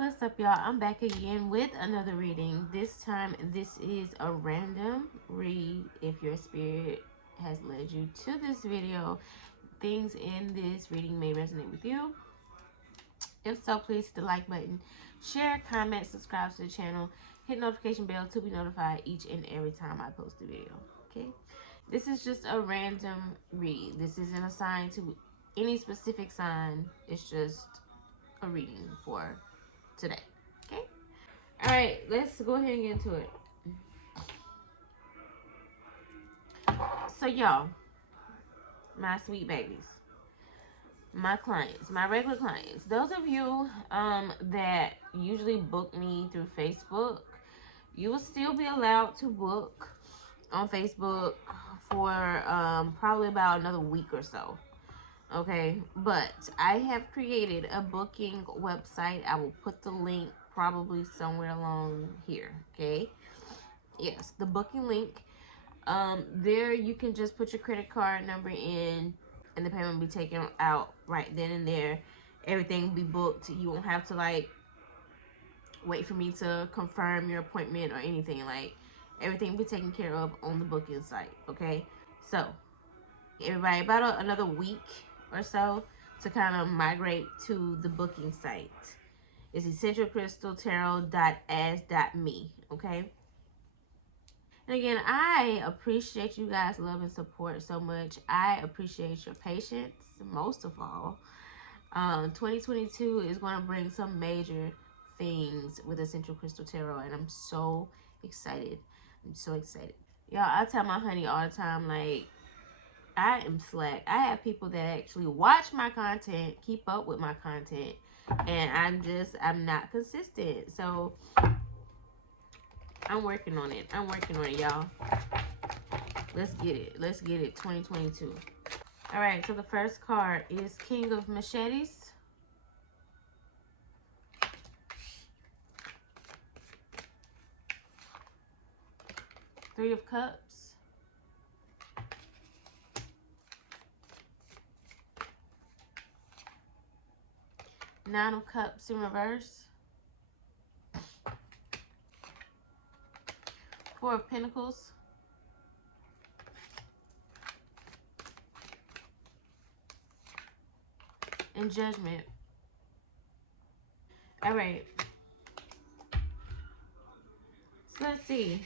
What's up, y'all? I'm back again with another reading. This time, this is a random read. If your spirit has led you to this video, things in this reading may resonate with you. If so, please hit the like button, share, comment, subscribe to the channel, hit notification bell to be notified each and every time I post a video. Okay? This is just a random read. This isn't assigned to any specific sign. It's just a reading for today. Okay? All right, let's go ahead and get into it. So, y'all, my sweet babies, my clients, my regular clients, those of you that usually book me through Facebook, you will still be allowed to book on Facebook for probably about another week or so. Okay, but I have created a booking website. I will put the link probably somewhere along here. Okay, yes, the booking link. There you can just put your credit card number in, and the payment will be taken out right then and there. Everything will be booked. You won't have to like wait for me to confirm your appointment or anything. Like everything will be taken care of on the booking site. Okay, so everybody, about another week or so to kind of migrate to the booking site. It's essentialcrystaltarot.as.me. Okay. And again, I appreciate you guys' love and support so much. I appreciate your patience most of all. 2022 is going to bring some major things with Essential Crystal Tarot, and I'm so excited. I'm so excited. Y'all, I tell my honey all the time, like, I am slack. I have people that actually watch my content, keep up with my content, and I'm not consistent. So, I'm working on it. I'm working on it, y'all. Let's get it. Let's get it. 2022. All right. So the first card is King of Machetes. Three of Cups. Nine of Cups in reverse. Four of Pentacles. And Judgment. All right. So let's see.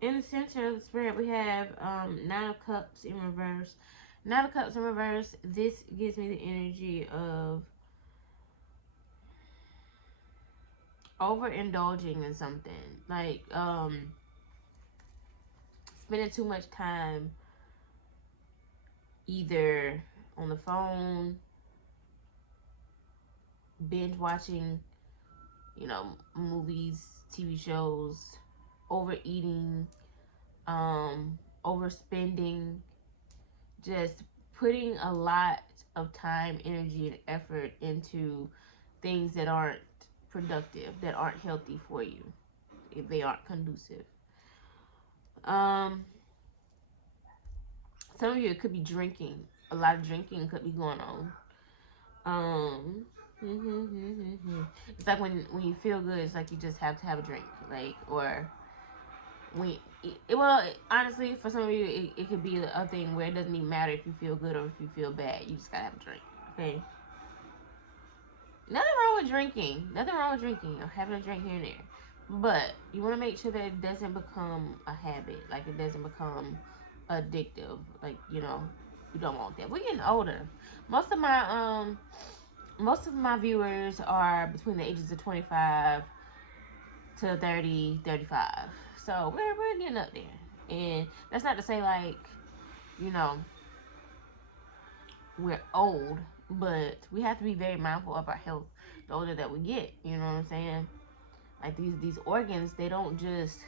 In the center of the spread, we have Nine of Cups in reverse. Nine of Cups in reverse, this gives me the energy of overindulging in something. Like, spending too much time either on the phone, binge watching, movies, TV shows, overeating, overspending, just putting a lot of time, energy, and effort into things that aren't productive, that aren't healthy for you, if they aren't conducive. Some of you, it could be drinking. A lot of drinking could be going on. It's like when you feel good, it's like you just have to have a drink, like, or honestly, for some of you, it could be a thing where it doesn't even matter if you feel good or if you feel bad. You just gotta have a drink, okay? Nothing wrong with drinking. Nothing wrong with drinking or having a drink here and there. But you want to make sure that it doesn't become a habit. Like, it doesn't become addictive. Like, you don't want that. We're getting older. Most of my viewers are between the ages of 25 to 30, 35. So we're getting up there. And that's not to say, like, you know, we're old, but we have to be very mindful of our health the older that we get. You know what I'm saying? Like, these organs, they don't just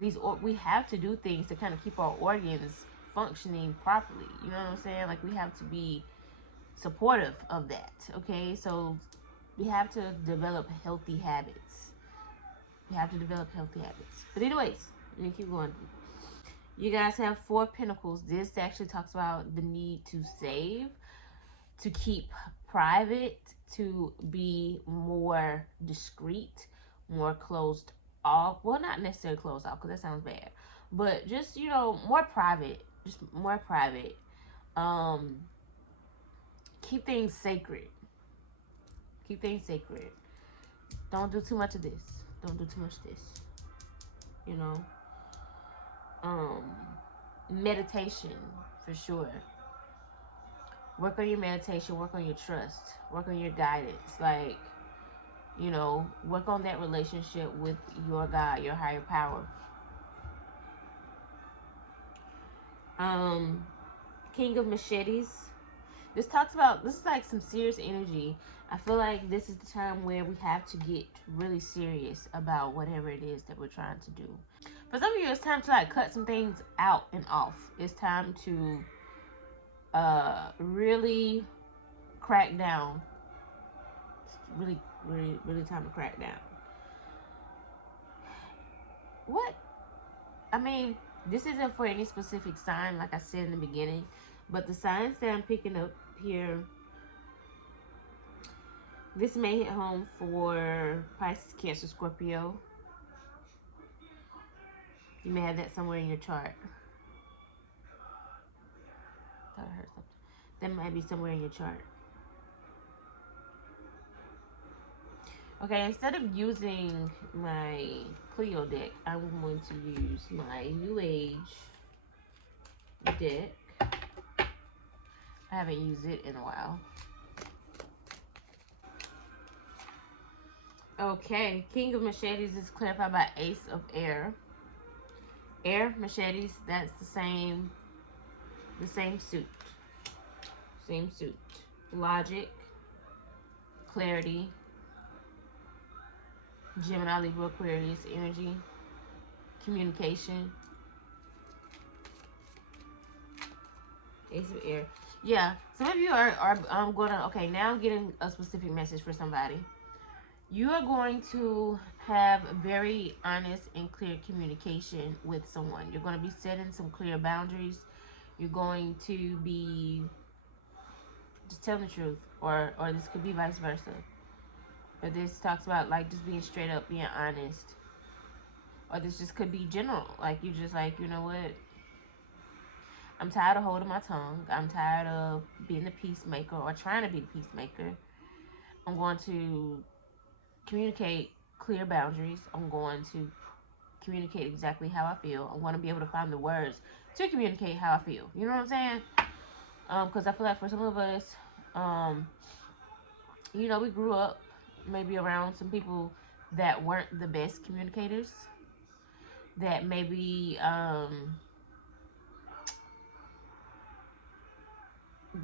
we have to do things to kind of keep our organs functioning properly. You know what I'm saying? Like, we have to be supportive of that. Okay, so we have to develop healthy habits. But anyways, let me keep going. You guys have Four of Pentacles. This actually talks about the need to save, to keep private to be more discreet, more closed off. Well, not necessarily closed off because that sounds bad, but just, you know, more private. Just more private. Um, keep things sacred. Keep things sacred. Don't do too much of this. Don't do too much of this. You know. Um, meditation for sure. Work on your meditation. Work on your trust. Work on your guidance. Like, you know, work on that relationship with your God, your higher power. King of Machetes. This talks about, this is like some serious energy. I feel like this is the time where we have to get really serious about whatever it is that we're trying to do. For some of you, it's time to like cut some things out and off. It's time to really crack down. It's really time to crack down. What? I mean, this isn't for any specific sign, like I said in the beginning, but the signs that I'm picking up here, this may hit home for Pisces, Cancer, Scorpio. You may have that somewhere in your chart. Thought I heard something. That might be somewhere in your chart. Okay, instead of using my Clio deck, I'm going to use my New Age deck. I haven't used it in a while. Okay, King of Machetes is clarified by Ace of Air. Air Machetes, that's the same suit. Same suit. Logic, clarity, Gemini, Libra, Aquarius energy, communication. Ace of Air. Yeah, some of you are going to, okay, now I'm getting a specific message for somebody. You are going to have very honest and clear communication with someone. You're going to be setting some clear boundaries. You're going to be just telling the truth, or this could be vice versa. But this talks about like just being straight up, being honest. Or this just could be general. Like you're just like, you know what? I'm tired of holding my tongue. I'm tired of being the peacemaker or trying to be the peacemaker. I'm going to communicate clear boundaries. I'm going to communicate exactly how I feel. I'm going to be able to find the words to communicate how I feel. You know what I'm saying? Because I feel like for some of us, you know, we grew up maybe around some people that weren't the best communicators, that maybe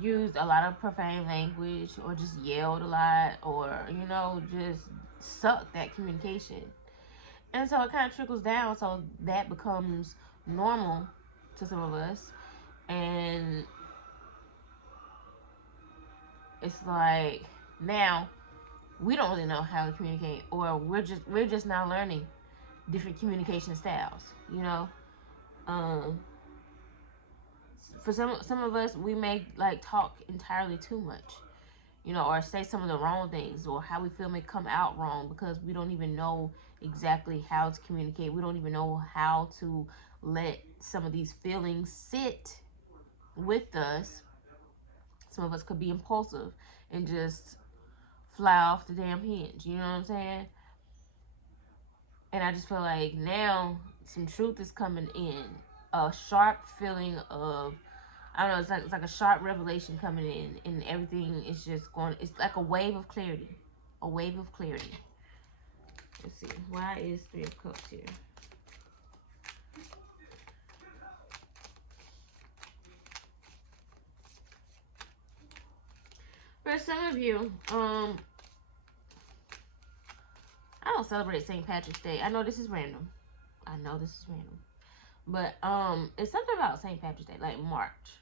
used a lot of profane language or just yelled a lot or, you know, just sucked at communication. And so it kind of trickles down, so that becomes normal to some of us. And it's like now we don't really know how to communicate, or we're just now learning different communication styles, you know. For some of us, we may like talk entirely too much, you know, or say some of the wrong things, or how we feel may come out wrong because we don't even know exactly how to communicate. We don't even know how to let some of these feelings sit with us. Some of us could be impulsive and just fly off the damn hinge, you know what I'm saying? And I just feel like now some truth is coming in. A sharp feeling of, I don't know, it's like a sharp revelation coming in, and everything is just going, it's like a wave of clarity. A wave of clarity. Let's see. Why is Three of Cups here? For some of you, I don't celebrate St. Patrick's Day. I know this is random. But it's something about St. Patrick's Day, like March.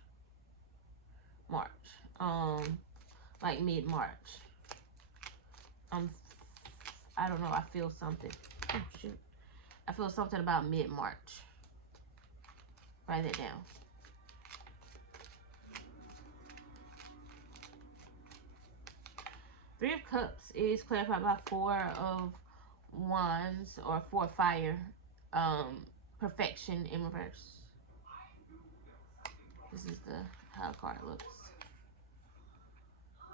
Like mid-March. I don't know, I feel something. Oh shoot. I feel something about mid-March. Write that down. Three of Cups is clarified by Four of Wands or Four of Fire. Perfection in reverse. This is the how the card looks.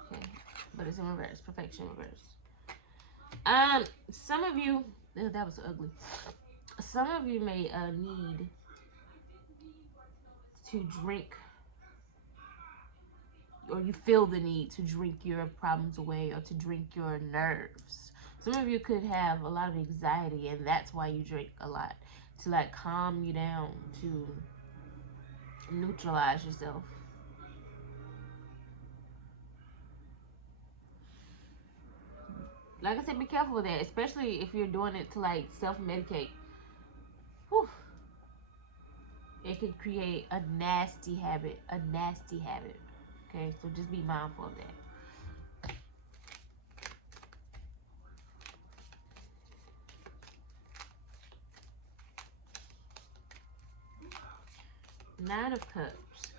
Okay, but it's in reverse. Perfection in reverse. Some of you, that was ugly. Some of you may need to drink, or you feel the need to drink your problems away, or to drink your nerves. Some of you could have a lot of anxiety, and that's why you drink a lot, to like calm you down, to neutralize yourself. Like I said, be careful with that, especially if you're doing it to like self-medicate. Whew. It can create a nasty habit, Okay, so just be mindful of that. Nine of Cups.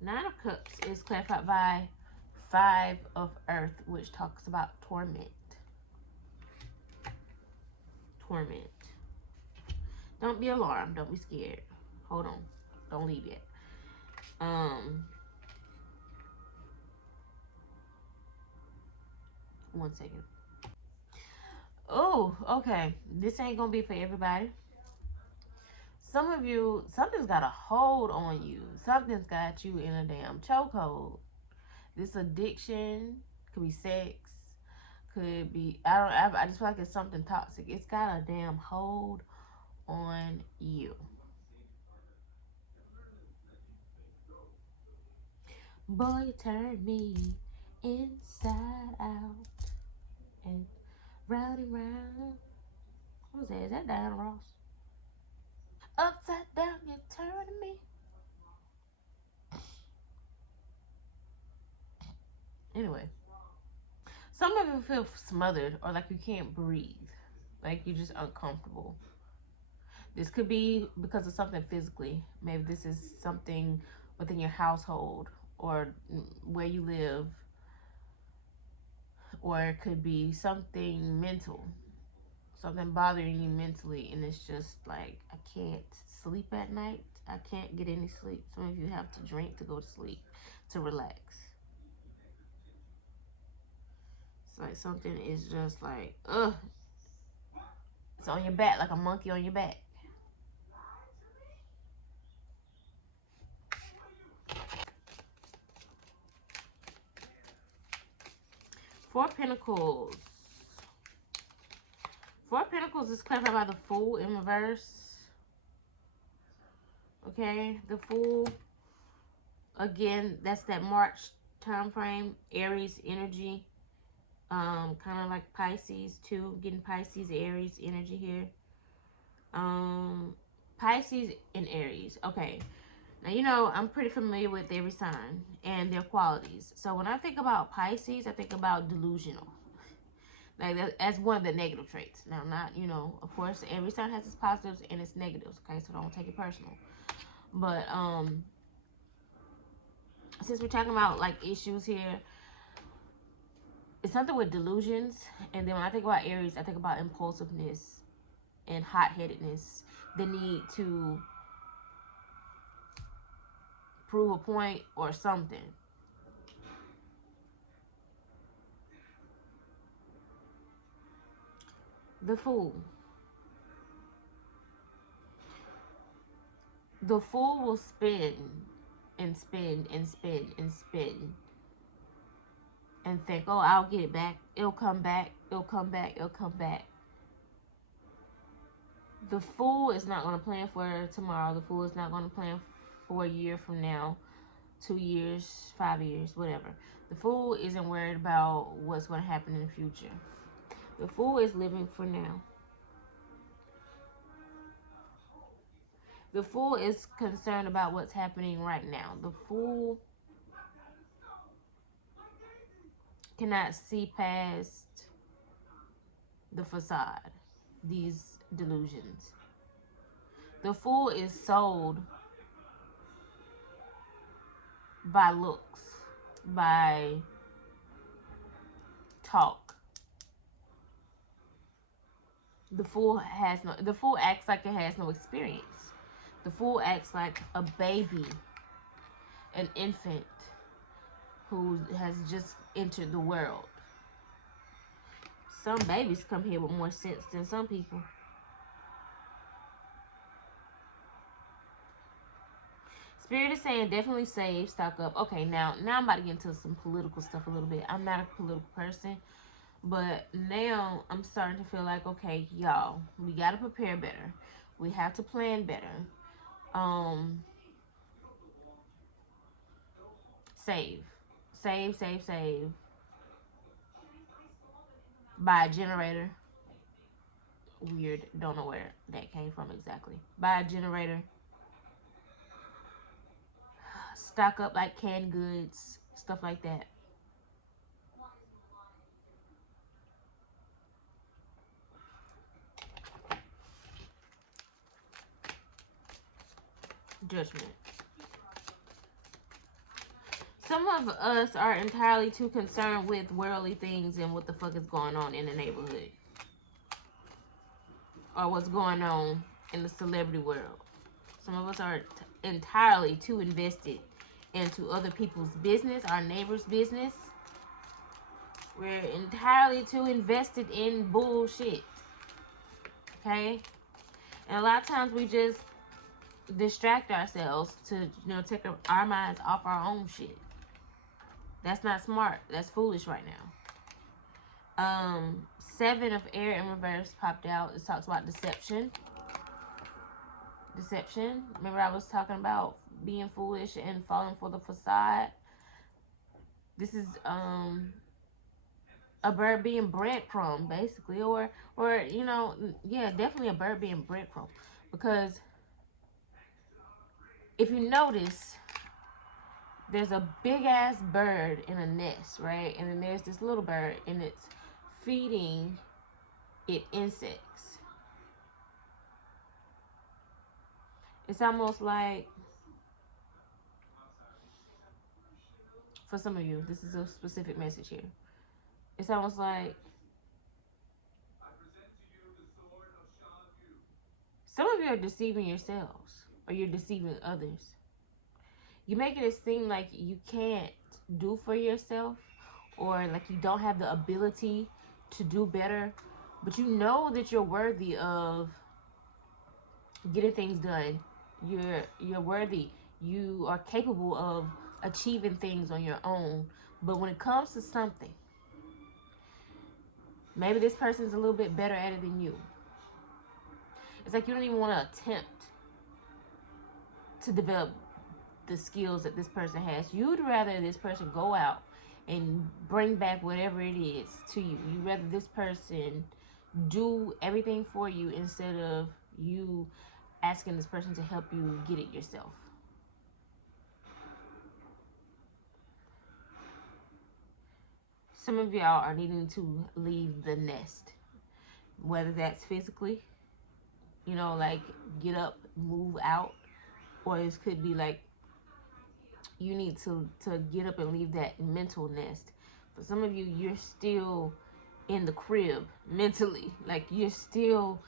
Nine of Cups is clarified by Five of Earth, which talks about torment. Torment. Don't be alarmed. Don't be scared. Hold on. Don't leave yet. One second. Oh, okay. This ain't gonna be for everybody. Some of you, something's got a hold on you. Something's got you in a damn chokehold. This addiction could be sex, could be I just feel like it's something toxic. It's got a damn hold on you. Boy, you turned me inside out and round and round. What was that? Is that Diana Ross? Upside down, you're turning me. Anyway, some of you feel smothered or like you can't breathe, like you're just uncomfortable. This could be because of something physically. Maybe this is something within your household or where you live, or it could be something mental, something bothering you mentally, and it's just like, I can't sleep at night. I can't get any sleep. Some of you have to drink to go to sleep, to relax. It's like something is just like, ugh. It's on your back, like a monkey on your back. Four of Pentacles. Four of Pentacles is clarified by the Fool in reverse. Okay, the Fool. Again, that's that March time frame. Aries energy. Kind of like Pisces too. Getting Pisces, Aries energy here. Pisces and Aries. Okay. Now, you know, I'm pretty familiar with every sign and their qualities. So when I think about Pisces, I think about delusional. Like that, as one of the negative traits. Now, not, you know, of course, every sign has its positives and its negatives. Okay, so don't take it personal. But since we're talking about like issues here, it's something with delusions. And then when I think about Aries, I think about impulsiveness and hot-headedness, the need to prove a point or something. The Fool. The Fool will spin and spin and spin and spin and think, oh, I'll get it back. It'll come back. It'll come back. It'll come back. The Fool is not going to plan for tomorrow. The Fool is not going to plan for a year from now, 2 years, 5 years, whatever. The Fool isn't worried about what's going to happen in the future. The Fool is living for now. The Fool is concerned about what's happening right now. The Fool cannot see past the facade, these delusions. The Fool is sold by looks, by talk. The fool acts like it has no experience. The fool acts like a baby, an infant who has just entered the world. Some babies come here with more sense than some people. Spirit is saying definitely save, stock up. Okay, now I'm about to get into some political stuff a little bit. I'm not a political person, but now I'm starting to feel like, okay, y'all, we got to prepare better. We have to plan better. Save. Save. Buy a generator. Weird. Don't know where that came from exactly. Buy a generator. Stock up like canned goods. Stuff like that. Judgment. Some of us are entirely too concerned with worldly things and what the fuck is going on in the neighborhood. Or what's going on in the celebrity world. Some of us are entirely too invested into other people's business, our neighbor's business. We're entirely too invested in bullshit. Okay? And a lot of times we just distract ourselves to, take our minds off our own shit. That's not smart. That's foolish right now. 7 of air in reverse popped out. It talks about deception. Remember I was talking about being foolish and falling for the facade? This is a bird being breadcrumb, basically. Or yeah, definitely a bird being breadcrumb. Because if you notice, there's a big ass bird in a nest, right? And then there's this little bird and it's feeding it insects. It's almost like, for some of you, this is a specific message here. It's almost like some of you are deceiving yourselves or you're deceiving others. You're making it seem like you can't do for yourself or like you don't have the ability to do better, but you know that you're worthy of getting things done. You're worthy. You are capable of achieving things on your own. But when it comes to something, maybe this person's a little bit better at it than you. It's like you don't even want to attempt to develop the skills that this person has. You'd rather this person go out and bring back whatever it is to you. You'd rather this person do everything for you instead of you asking this person to help you get it yourself. Some of y'all are needing to leave the nest, whether that's physically, like get up, move out, or this could be like you need to get up and leave that mental nest. For some of you, you're still in the crib mentally, like you're still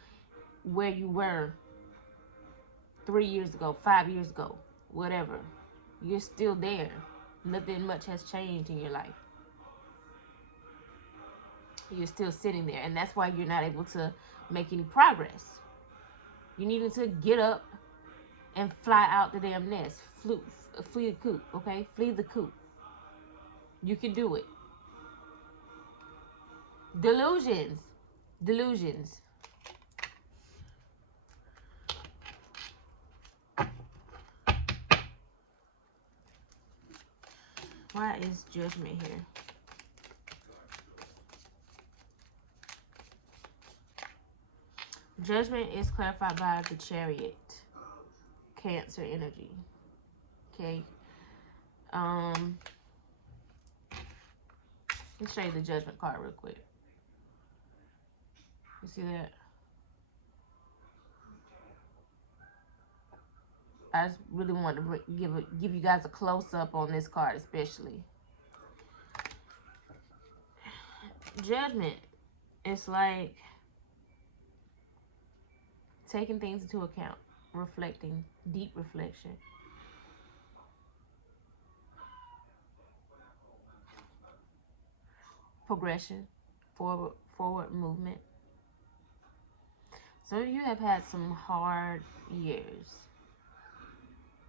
where you were 3 years ago, 5 years ago, whatever. You're still there. Nothing much has changed in your life. You're still sitting there, and that's why you're not able to make any progress. You needed to get up and fly out the damn nest. Flee the coop, okay? Flee the coop. You can do it. Delusions. Why is judgment here? Judgment is clarified by the Chariot. Cancer energy. Okay. Let's show you the Judgment card real quick. You see that? I just really want to give you guys a close up on this card, especially. Judgment. It's like taking things into account, reflecting, deep reflection. Progression, forward movement. Some of you have had some hard years,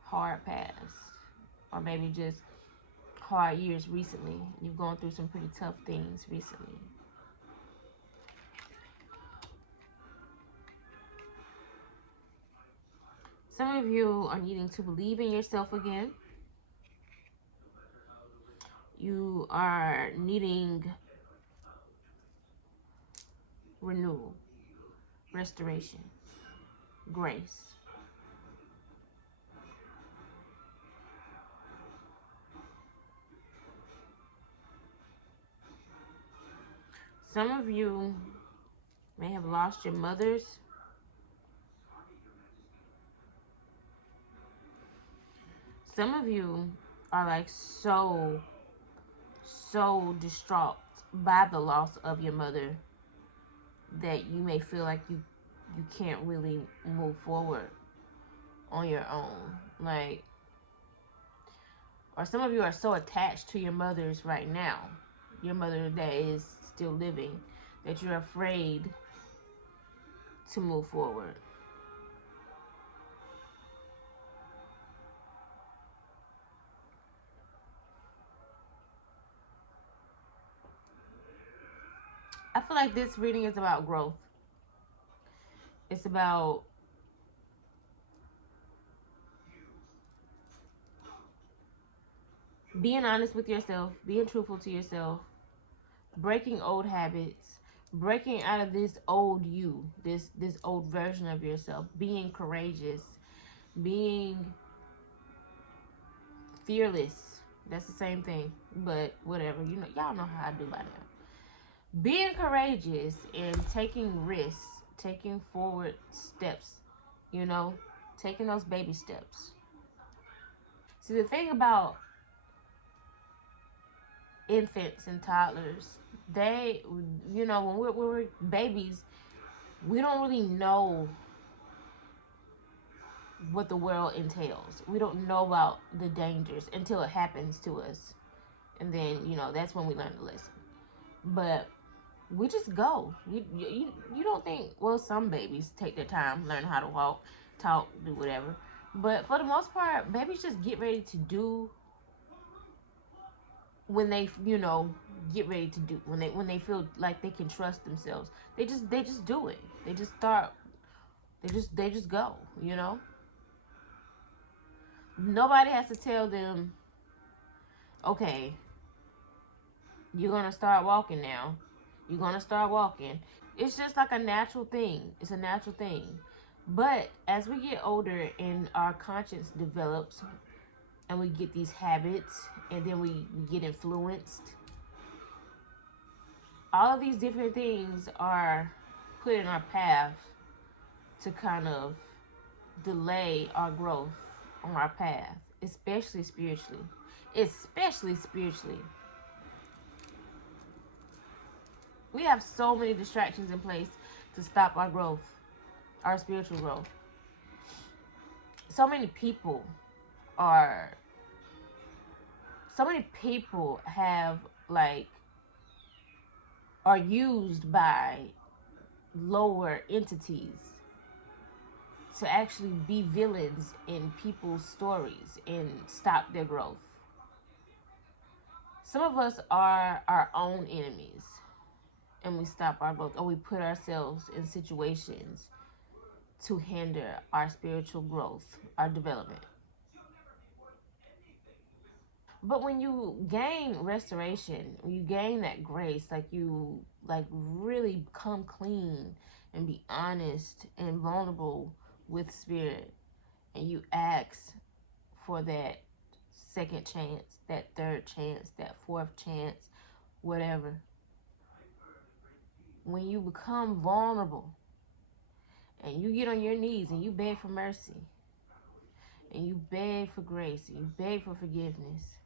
hard past, or maybe just hard years recently. You've gone through some pretty tough things recently. Some of you are needing to believe in yourself again. You are needing renewal, restoration, grace. Some of you may have lost your mothers. Some of you are like so distraught by the loss of your mother that you may feel like you can't really move forward on your own. Like, or some of you are so attached to your mothers right now, your mother that is still living, that you're afraid to move forward. I feel like this reading is about growth. It's about being honest with yourself, being truthful to yourself, breaking old habits, breaking out of this old you, this old version of yourself, being courageous, being fearless. That's the same thing, but whatever. You know, y'all know how I do by now. Being courageous and taking risks, taking forward steps, you know, taking those baby steps. See, the thing about infants and toddlers, they, you know, when we're babies, we don't really know what the world entails. We don't know about the dangers until it happens to us. And then, you know, that's when we learn the lesson. But we just go. You don't think, well, some babies take their time, learn how to walk, talk, do whatever. But for the most part, babies just get ready to do when they, you know, get ready to do when they feel like they can trust themselves. They just do it. They just start. They just go. You know. Nobody has to tell them, okay, you're gonna start walking now. You're gonna start walking. It's just like a natural thing. It's a natural thing. But as we get older and our conscience develops and we get these habits and then we get influenced, all of these different things are put in our path to kind of delay our growth on our path, especially spiritually. Especially spiritually. We have so many distractions in place to stop our growth, our spiritual growth. So many people are, so many people have, like, are used by lower entities to actually be villains in people's stories and stop their growth. Some of us are our own enemies and we stop our growth, or we put ourselves in situations to hinder our spiritual growth, our development. But when you gain restoration, when you gain that grace, like you like really come clean and be honest and vulnerable with spirit, and you ask for that second chance, that third chance, that fourth chance, whatever. When you become vulnerable and you get on your knees and you beg for mercy and you beg for grace and you beg for forgiveness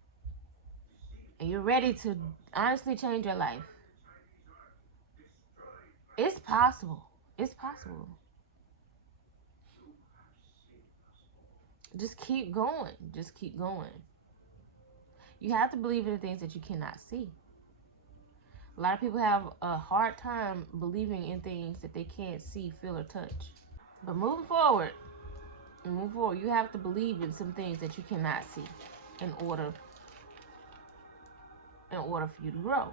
and you're ready to honestly change your life, It's possible. It's possible. Just keep going. Just keep going. You have to believe in the things that you cannot see. A lot of people have a hard time believing in things that they can't see, feel, or touch. But move forward, you have to believe in some things that you cannot see in order for you to grow.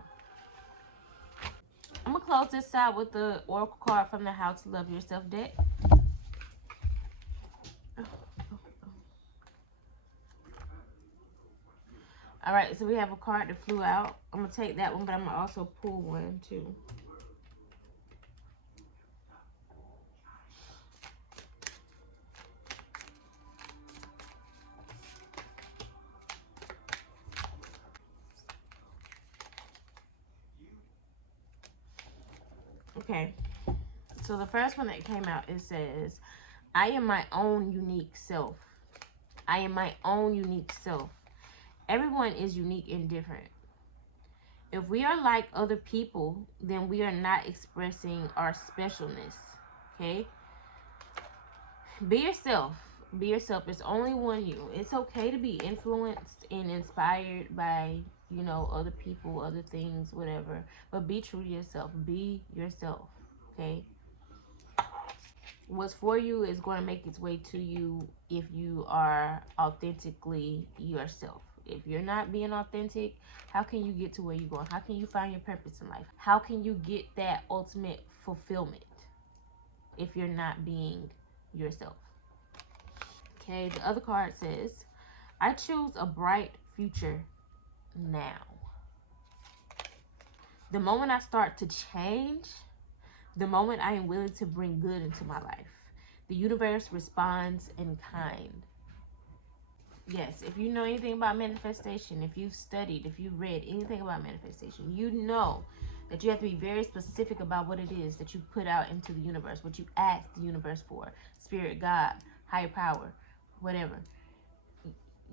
I'm gonna close this out with the oracle card from the How to Love Yourself deck. All right, so we have a card that flew out. I'm gonna take that one, but I'm gonna also pull one too. Okay, so the first one that came out, it says, I am my own unique self. I am my own unique self. Everyone is unique and different. If we are like other people, then we are not expressing our specialness. Okay? Be yourself. Be yourself. It's only one you. It's okay to be influenced and inspired by, other people, other things, whatever. But be true to yourself. Be yourself. Okay? What's for you is going to make its way to you if you are authentically yourself. If you're not being authentic, how can you get to where you're going? How can you find your purpose in life? How can you get that ultimate fulfillment if you're not being yourself? Okay, the other card says, I choose a bright future now. The moment I start to change, the moment I am willing to bring good into my life, the universe responds in kind. Yes, if you know anything about manifestation, if you've studied, if you've read anything about manifestation, you know that you have to be very specific about what it is that you put out into the universe, what you ask the universe for, spirit, God, higher power, whatever.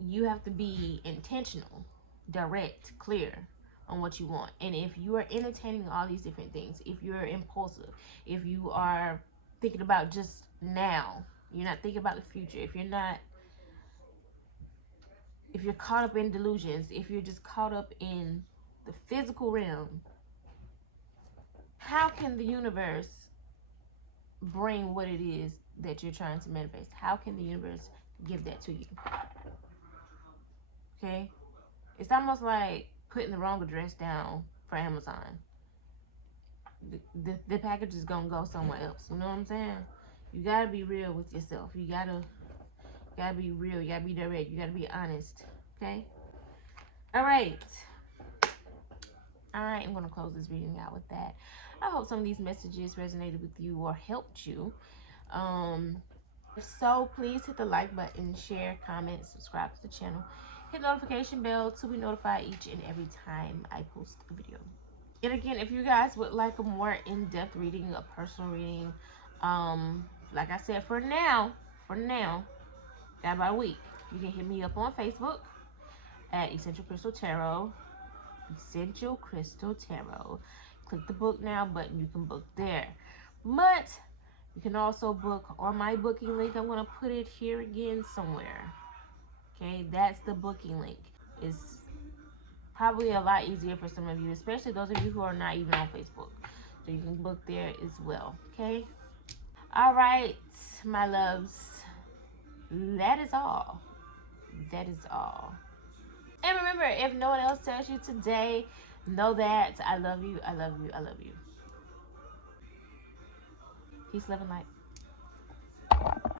You have to be intentional, direct, clear on what you want. And if you are entertaining all these different things, if you're impulsive, if you are thinking about just now, you're not thinking about the future, if you're caught up in delusions, if you're just caught up in the physical realm, how can the universe bring what it is that you're trying to manifest? How can the universe give that to you? Okay? It's almost like putting the wrong address down for Amazon. The package is gonna go somewhere else. You know what I'm saying? You gotta be real with yourself. You gotta be real. You gotta be direct. You gotta be honest. Okay? All right. I am going to close this reading out with that. I hope some of these messages resonated with you or helped you. So please hit the like button, share, comment, subscribe to the channel. Hit the notification bell to be notified each and every time I post a video. And again, if you guys would like a more in-depth reading, a personal reading, like I said, for now, got about a week, you can hit me up on Facebook at Essential Crystal Tarot. Essential Crystal Tarot. Click the book now button. You can book there. But you can also book on my booking link. I'm going to put it here again somewhere. Okay, that's the booking link. It's probably a lot easier for some of you, especially those of you who are not even on Facebook. So you can book there as well. Okay. All right, my loves. That is all. That is all. And remember, if no one else tells you today, know that I love you, I love you, I love you. Peace, love, and light.